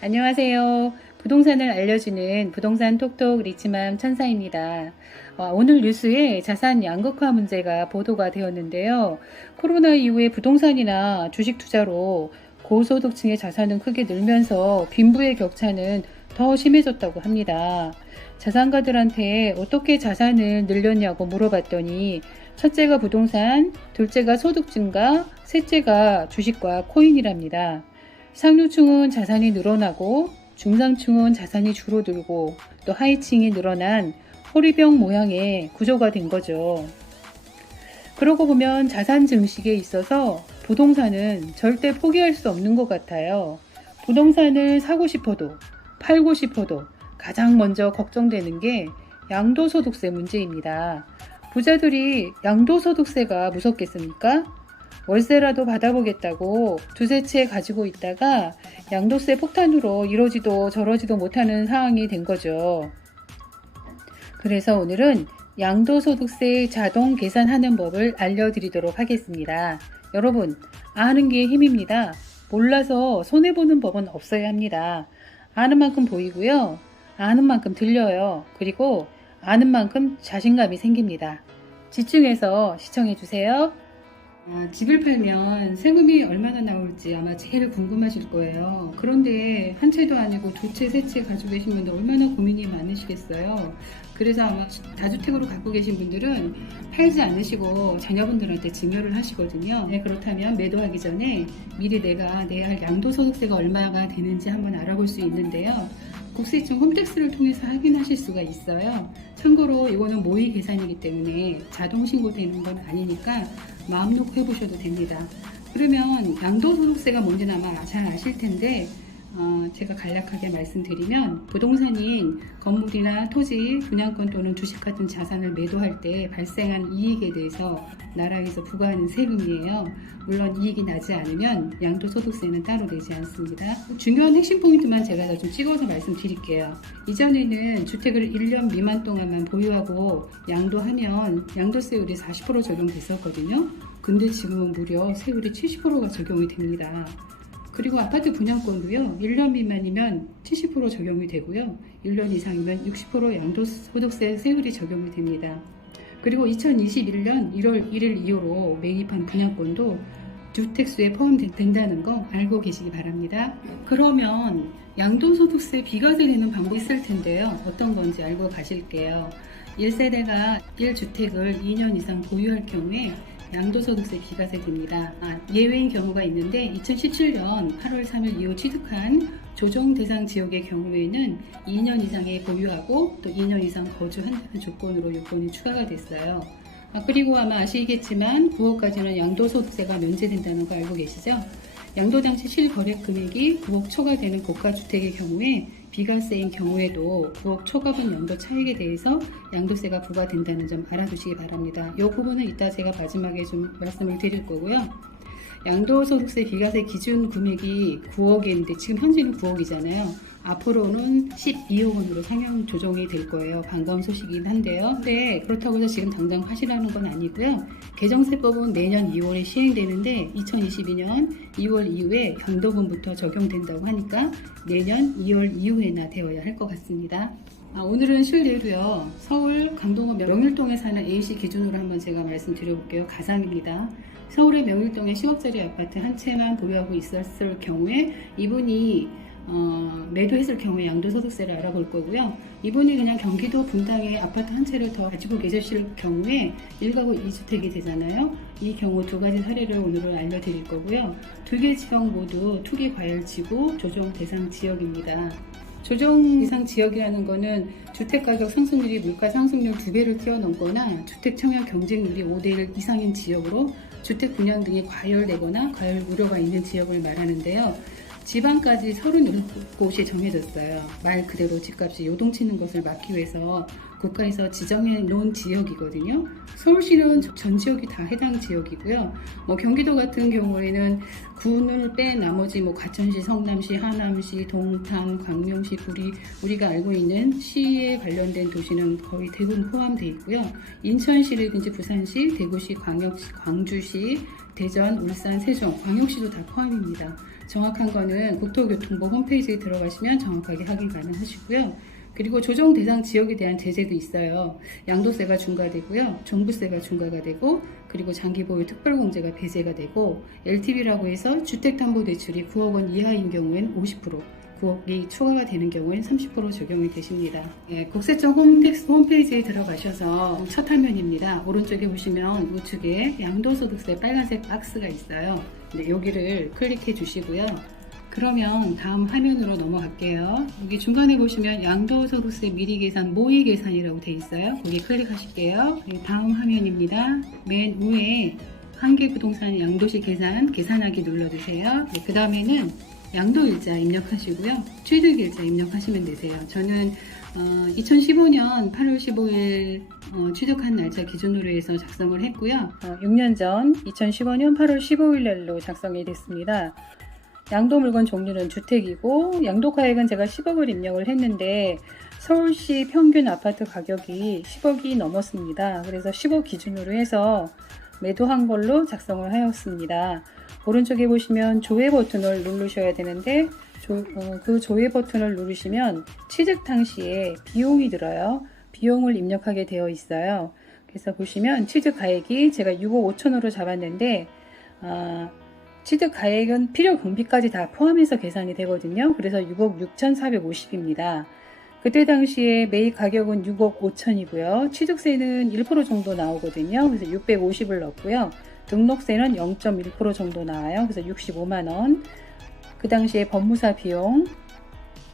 안녕하세요. 부동산을 알려주는 부동산 톡톡 리치맘 천사입니다. 오늘 뉴스에 자산 양극화 문제가 보도가 되었는데요. 코로나 이후에 부동산이나 주식 투자로 고소득층의 자산은 크게 늘면서 빈부의 격차는 더 심해졌다고 합니다. 자산가들한테 어떻게 자산을 늘렸냐고 물어봤더니 첫째가 부동산, 둘째가 소득 증가, 셋째가 주식과 코인이랍니다. 상류층은 자산이 늘어나고 중상층은 자산이 줄어들고 또 하위층이 늘어난 호리병 모양의 구조가 된 거죠. 그러고 보면 자산 증식에 있어서 부동산은 절대 포기할 수 없는 것 같아요. 부동산을 사고 싶어도 팔고 싶어도 가장 먼저 걱정되는 게 양도소득세 문제입니다. 부자들이 양도소득세가 무섭겠습니까? 월세라도 받아보겠다고 두세 채 가지고 있다가 양도세 폭탄으로 이러지도 저러지도 못하는 상황이 된 거죠. 그래서 오늘은 양도소득세 자동 계산하는 법을 알려드리도록 하겠습니다. 여러분, 아는 게 힘입니다. 몰라서 손해보는 법은 없어야 합니다. 아는 만큼 보이고요. 아는 만큼 들려요. 그리고 아는 만큼 자신감이 생깁니다. 집중해서 시청해주세요. 집을 팔면 세금이 얼마나 나올지 아마 제일 궁금하실 거예요. 그런데 한 채도 아니고 두 채, 세 채 가지고 계신 분들 얼마나 고민이 많으시겠어요. 그래서 아마 다주택으로 갖고 계신 분들은 팔지 않으시고 자녀분들한테 증여를 하시거든요. 네, 그렇다면 매도하기 전에 미리 내가 내야 할 양도소득세가 얼마가 되는지 한번 알아볼 수 있는데요. 국세청 홈택스를 통해서 확인하실 수가 있어요. 참고로 이거는 모의 계산이기 때문에 자동 신고되는 건 아니니까 마음 놓고 해보셔도 됩니다. 그러면 양도소득세가 뭔지는 아마 잘 아실 텐데 제가 간략하게 말씀드리면 부동산인 건물이나 토지, 분양권 또는 주식 같은 자산을 매도할 때 발생한 이익에 대해서 나라에서 부과하는 세금이에요. 물론 이익이 나지 않으면 양도소득세는 따로 내지 않습니다. 중요한 핵심 포인트만 제가 좀 찍어서 말씀드릴게요. 이전에는 주택을 1년 미만 동안만 보유하고 양도하면 양도세율이 40% 적용됐었거든요. 근데 지금은 무려 세율이 70%가 적용이 됩니다. 그리고 아파트 분양권도요, 1년 미만이면 70% 적용이 되고요, 1년 이상이면 60% 양도소득세 세율이 적용이 됩니다. 그리고 2021년 1월 1일 이후로 매입한 분양권도 주택수에 포함된다는 거 알고 계시기 바랍니다. 그러면 양도소득세 비과세 내는 방법이 있을 텐데요. 어떤 건지 알고 가실게요. 1세대가 1주택을 2년 이상 보유할 경우에 양도소득세 비과세 됩니다. 예외인 경우가 있는데 2017년 8월 3일 이후 취득한 조정 대상 지역의 경우에는 2년 이상의 보유하고 또 2년 이상 거주한다는 조건으로 요건이 추가가 됐어요. 그리고 아마 아시겠지만 9억까지는 양도소득세가 면제된다는 거 알고 계시죠? 양도장치 실거래 금액이 9억 초과되는 고가주택의 경우에 비과세인 경우에도 9억 초과분 연도 차익에 대해서 양도세가 부과된다는 점 알아두시기 바랍니다. 이 부분은 이따 제가 마지막에 좀 말씀을 드릴 거고요. 양도소득세 비과세 기준 금액이 9억인데 지금 현재는 9억이잖아요. 앞으로는 12억 원으로 상향 조정이 될 거예요. 반가운 소식이긴 한데요. 근데 그렇다고 해서 지금 당장 하시라는 건 아니고요. 개정세법은 내년 2월에 시행되는데 2022년 2월 이후에 경도분부터 적용된다고 하니까 내년 2월 이후에나 되어야 할 것 같습니다. 오늘은 실례로요. 서울 강동구 명일동에 사는 A씨 기준으로 한번 제가 말씀드려볼게요. 가상입니다. 서울의 명일동에 10억짜리 아파트 한 채만 보유하고 있었을 경우에 이분이 매도했을 경우에 양도소득세를 알아볼 거고요. 이분이 그냥 경기도 분당에 아파트 한 채를 더 가지고 계실 경우에 1가구 2주택이 되잖아요. 이 경우 두 가지 사례를 오늘은 알려드릴 거고요. 두 개 지역 모두 투기 과열지구 조정 대상 지역입니다. 조정 대상 지역이라는 거는 주택가격 상승률이 물가 상승률 2배를 뛰어넘거나 주택 청약 경쟁률이 5대1 이상인 지역으로 주택 분양 등이 과열되거나 과열 우려가 있는 지역을 말하는데요. 지방까지 37곳이 정해졌어요. 말 그대로 집값이 요동치는 것을 막기 위해서 국가에서 지정해 놓은 지역이거든요. 서울시는 전 지역이 다 해당 지역이고요. 경기도 같은 경우에는 군을 뺀 나머지 과천시, 성남시, 하남시, 동탄, 광명시, 구리, 우리가 알고 있는 시에 관련된 도시는 거의 대부분 포함되어 있고요. 인천시라든지 부산시, 대구시, 광주시, 대전, 울산, 세종, 광역시도 다 포함입니다. 정확한 거는 국토교통부 홈페이지에 들어가시면 정확하게 확인 가능하시고요. 그리고 조정 대상 지역에 대한 제재도 있어요. 양도세가 중과되고요. 종부세가 중과가 되고, 그리고 장기보유 특별공제가 배제가 되고, LTV라고 해서 주택담보대출이 9억 원 이하인 경우에는 50%, 9억이 추가가 되는 경우에는 30% 적용이 되십니다. 국세청 홈페이지에 들어가셔서 첫 화면입니다. 오른쪽에 보시면 우측에 양도소득세 빨간색 박스가 있어요. 여기를 클릭해 주시고요. 그러면 다음 화면으로 넘어갈게요. 여기 중간에 보시면 양도소득세 미리 계산, 모의 계산이라고 되어 있어요. 거기 클릭하실게요. 다음 화면입니다. 맨 위에 한계부동산 양도시 계산하기 눌러주세요. 그 다음에는 양도일자 입력하시고요. 취득일자 입력하시면 되세요. 저는 2015년 8월 15일 취득한 날짜 기준으로 해서 작성을 했고요. 6년 전 2015년 8월 15일 날로 작성이 됐습니다. 양도물건 종류는 주택이고, 양도가액은 제가 10억을 입력을 했는데 서울시 평균 아파트 가격이 10억이 넘었습니다. 그래서 10억 기준으로 해서 매도한 걸로 작성을 하였습니다. 오른쪽에 보시면 조회 버튼을 누르셔야 되는데 그 조회 버튼을 누르시면 취득 당시에 비용이 들어요. 비용을 입력하게 되어 있어요. 그래서 보시면 취득 가액이 제가 6억 5천으로 잡았는데 취득 가액은 필요 경비까지 다 포함해서 계산이 되거든요. 그래서 6억 6,450입니다. 그때 당시에 매입 가격은 6억 5천이고요. 취득세는 1% 정도 나오거든요. 그래서 650을 넣었고요. 등록세는 0.1% 정도 나와요. 그래서 65만원. 그 당시에 법무사 비용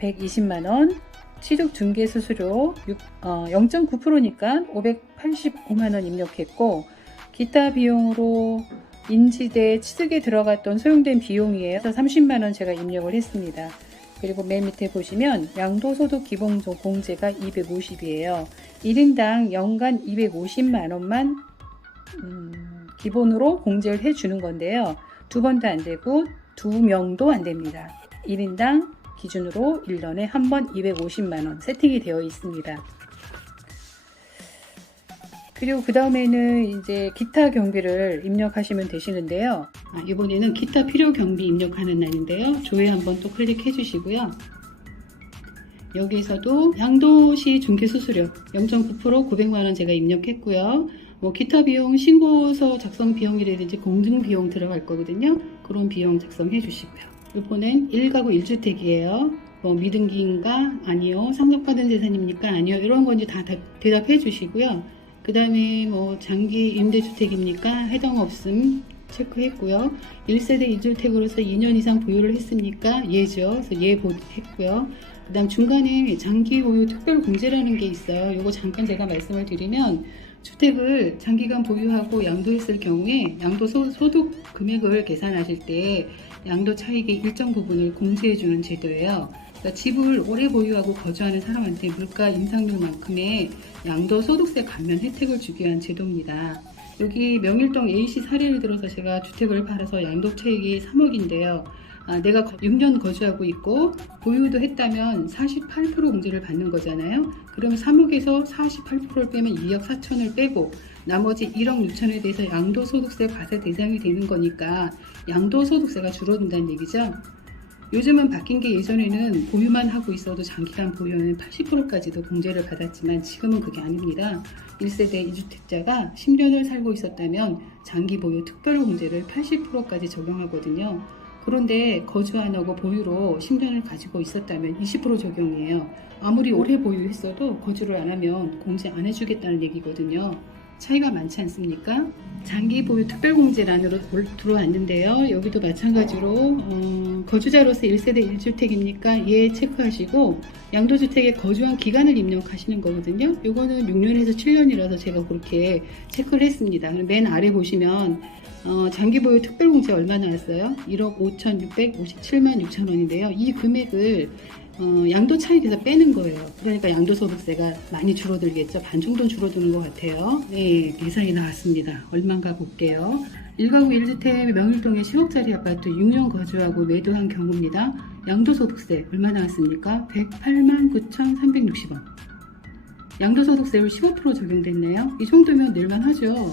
120만원. 취득 중개 수수료 0.9%니까 585만원 입력했고, 기타 비용으로 인지대 취득에 들어갔던 소용된 비용이에요. 그래서 30만원 제가 입력을 했습니다. 그리고 맨 밑에 보시면 양도소득 기본적 공제가 250이에요. 1인당 연간 250만원만 기본으로 공제를 해주는 건데요. 두 번도 안 되고 두 명도 안 됩니다. 1인당 기준으로 1년에 한 번 250만원 세팅이 되어 있습니다. 그리고 그 다음에는 이제 기타 경비를 입력하시면 되시는데요. 이번에는 기타 필요 경비 입력하는 날인데요. 조회 한번 또 클릭해 주시고요. 여기에서도 양도시 중개수수료 0.9% 900만원 제가 입력했고요. 기타 비용, 신고서 작성 비용이라든지 공증 비용 들어갈 거거든요. 그런 비용 작성해 주시고요. 이번엔 1가구 1주택이에요. 미등기인가? 아니요. 상속받은 재산입니까? 아니요. 이런 건지 다 대답해 주시고요. 그 다음에 장기 임대주택입니까? 해당 없음 체크했고요. 1세대 2주택으로서 2년 이상 보유를 했습니까? 예죠. 그래서 예 했고요. 그 다음 중간에 장기 보유 특별 공제라는 게 있어요. 요거 잠깐 제가 말씀을 드리면, 주택을 장기간 보유하고 양도했을 경우에 양도소득 금액을 계산하실 때 양도 차익의 일정 부분을 공제해주는 제도예요. 그러니까 집을 오래 보유하고 거주하는 사람한테 물가 인상률만큼의 양도소득세 감면 혜택을 주기 위한 제도입니다. 여기 명일동 A씨 사례를 들어서 제가 주택을 팔아서 양도 차익이 3억인데요. 내가 6년 거주하고 있고 보유도 했다면 48% 공제를 받는 거잖아요. 그러면 3억에서 48%를 빼면 2억 4천을 빼고 나머지 1억 6천에 대해서 양도소득세 과세 대상이 되는 거니까 양도소득세가 줄어든다는 얘기죠. 요즘은 바뀐 게, 예전에는 보유만 하고 있어도 장기간 보유는 80%까지도 공제를 받았지만 지금은 그게 아닙니다. 1세대 2주택자가 10년을 살고 있었다면 장기 보유 특별 공제를 80%까지 적용하거든요. 그런데 거주 안 하고 보유로 10년을 가지고 있었다면 20% 적용이에요. 아무리 오래 보유했어도 거주를 안 하면 공제 안 해주겠다는 얘기거든요. 차이가 많지 않습니까? 장기 보유 특별공제란으로 들어왔는데요. 여기도 마찬가지로 거주자로서 1세대 1주택입니까? 예 체크하시고 양도주택에 거주한 기간을 입력하시는 거거든요. 이거는 6년에서 7년이라서 제가 그렇게 체크를 했습니다. 맨 아래 보시면 장기 보유 특별공제 얼마 나왔어요? 1억 5,657만 6천 원인데요. 이 금액을 양도 차익에서 빼는 거예요. 그러니까 양도소득세가 많이 줄어들겠죠. 반 정도 줄어드는 것 같아요. 네, 계산이 나왔습니다. 얼마인가 볼게요. 1가구 1주택 명일동에 10억짜리 아파트 6년 거주하고 매도한 경우입니다. 양도소득세 얼마 나왔습니까? 108만 9,360원. 양도소득세율 15% 적용됐네요. 이 정도면 낼만하죠.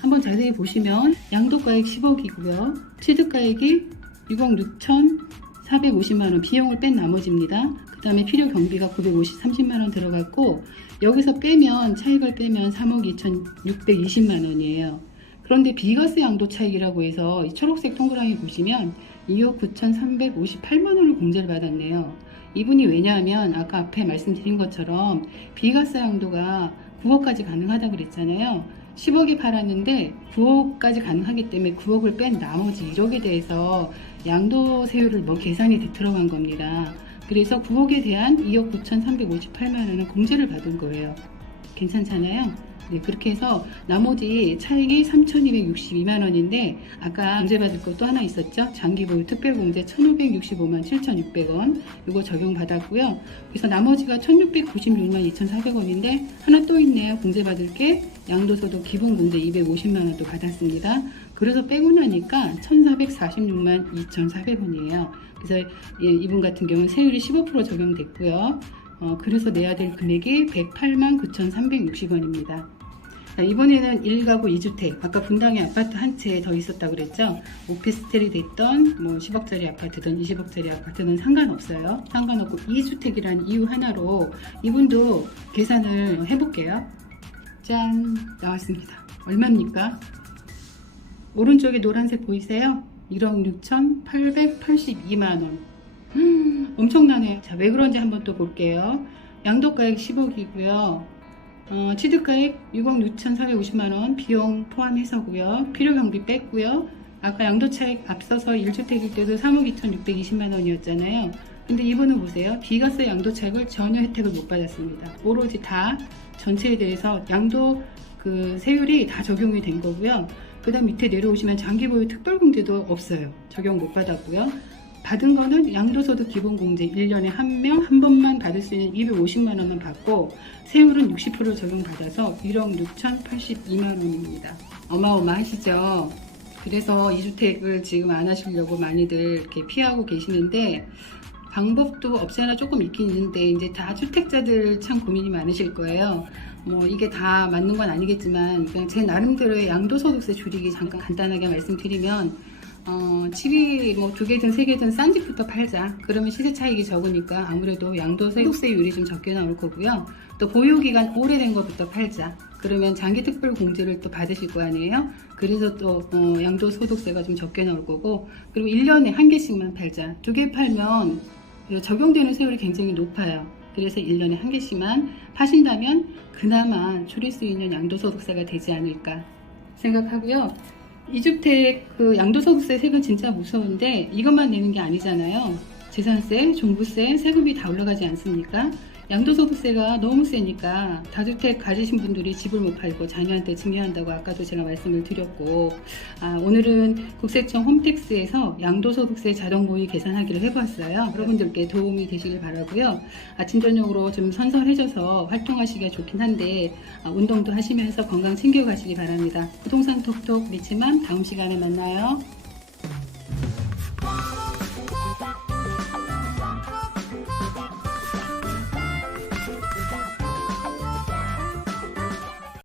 한번 자세히 보시면 양도가액 10억이고요. 취득가액이 6억 6,450만원 비용을 뺀 나머지입니다. 그 다음에 필요 경비가 930만원 들어갔고 여기서 빼면 차익을 빼면 3억 2,620만원이에요. 그런데 비과세 양도 차익이라고 해서 이 초록색 동그라미 보시면 2억 9,358만원을 공제를 받았네요. 이분이 왜냐하면 아까 앞에 말씀드린 것처럼 비과세 양도가 9억까지 가능하다고 그랬잖아요. 10억에 팔았는데 9억까지 가능하기 때문에 9억을 뺀 나머지 1억에 대해서 양도세율을 계산이 들어간 겁니다. 그래서 9억에 대한 2억 9,358만원은 공제를 받은 거예요. 괜찮잖아요? 네, 그렇게 해서 나머지 차익이 3,262만원인데 아까 공제받을 것도 하나 있었죠. 장기보유 특별공제 1,565만 7,600원 이거 적용받았고요. 그래서 나머지가 1,696만 2,400원인데 하나 또 있네요. 공제받을 게 양도소득 기본공제 250만원도 받았습니다. 그래서 빼고 나니까 1,446만 2,400원이에요. 그래서 이분 같은 경우는 세율이 15% 적용됐고요. 그래서 내야 될 금액이 108만 9,360원입니다. 이번에는 1가구 2주택, 아까 분당에 아파트 한 채 더 있었다고 그랬죠. 오피스텔이 됐던 10억짜리 아파트든 20억짜리 아파트는 상관없어요. 상관없고 2주택이라는 이유 하나로 이분도 계산을 해볼게요. 짠, 나왔습니다. 얼마입니까? 오른쪽에 노란색 보이세요? 1억 6,882만원. 엄청나네요. 자, 왜 그런지 한번 또 볼게요. 양도가액 10억이고요. 취득가액 6억 6,450만원 비용 포함해서고요. 필요경비 뺐고요. 아까 양도차익 앞서서 1주택일 때도 3억 2,620만원이었잖아요. 근데 이분은 보세요. 비과세 양도차익을 전혀 혜택을 못 받았습니다. 오로지 다 전체에 대해서 양도 세율이 다 적용이 된 거고요. 그 다음 밑에 내려오시면 장기보유 특별공제도 없어요. 적용 못 받았고요. 받은 거는 양도소득 기본공제 1년에 한 명 한 번만 받을 수 있는 250만원만 받고 세율은 60% 적용받아서 1억 6,082만원입니다. 어마어마하시죠? 그래서 2주택을 지금 안 하시려고 많이들 이렇게 피하고 계시는데 방법도 없지 않아 조금 있긴 있는데 이제 다 주택자들 참 고민이 많으실 거예요. 이게 다 맞는 건 아니겠지만 그냥 제 나름대로의 양도소득세 줄이기 잠깐 간단하게 말씀드리면 집이 2개든 3개든 싼 집부터 팔자. 그러면 시세 차익이 적으니까 아무래도 양도소득세율이 좀 적게 나올 거고요. 또 보유기간 오래된 것부터 팔자. 그러면 장기특별공제를 또 받으실 거 아니에요? 그래서 또 양도소득세가 좀 적게 나올 거고, 그리고 1년에 한 개씩만 팔자. 2개 팔면 적용되는 세율이 굉장히 높아요. 그래서 1년에 한 개씩만 파신다면 그나마 줄일 수 있는 양도소득세가 되지 않을까 생각하고요. 2주택 양도소득세 세금 진짜 무서운데 이것만 내는 게 아니잖아요. 재산세, 종부세, 세금이 다 올라가지 않습니까? 양도소득세가 너무 세니까 다주택 가지신 분들이 집을 못 팔고 자녀한테 증여한다고 아까도 제가 말씀을 드렸고, 오늘은 국세청 홈택스에서 양도소득세 자동모의 계산하기를 해보았어요. 여러분들께 도움이 되시길 바라고요. 아침 저녁으로 좀 선선해져서 활동하시기가 좋긴 한데 운동도 하시면서 건강 챙겨가시기 바랍니다. 부동산 톡톡 리치맘 다음 시간에 만나요.